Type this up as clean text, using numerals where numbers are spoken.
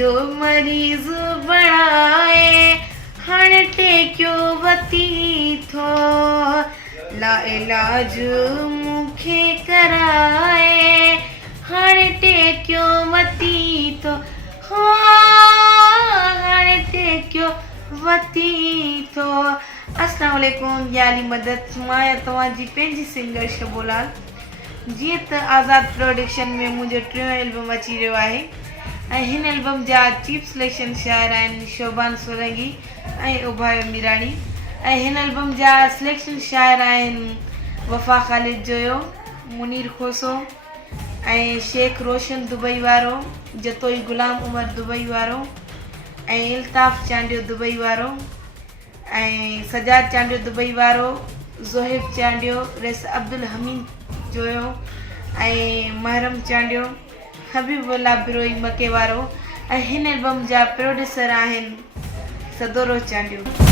जो मरीज़ बणाए हाणे टेकियो वती थो ला इलाज मूंखे कराए हाणे टेकियो वती थो हाणे टेकियो वती थो। अस्सलाम वालेकुम याली मदद मां तव्हांजी पंहिंजी सिंगर शबोलाल। जीअं त आज़ाद प्रोडक्शन में मुंहिंजो टियों एल्बम अची रहियो आहे ऐं हिन एल्बम जा चीफ सिलेक्शन शाइर आहिनि शोभान सोलंकी ऐं उभायो मीराणी ऐं हिन एल्बम जा सिलेक्शन शाइर आहिनि वफ़ा ख़ालिद जोयो, मुनीर खोसो ऐं शेख रोशन दुबई वारो, जतोई गुलाम उमर दुबई वारो ऐं इल्ताफ़ चांडियो दुबई वारो ऐं सजाद चांडियो दुबई वारो, ज़ोहिब चांडियो, रेस अब्दुल हमीद जोयो ऐं महरम चांडियो, हबीबुल्ला बिरोई मके वारो ऐं हिन एल्बम जा प्रोड्यूसर आहिनि सदोरो चांडियो।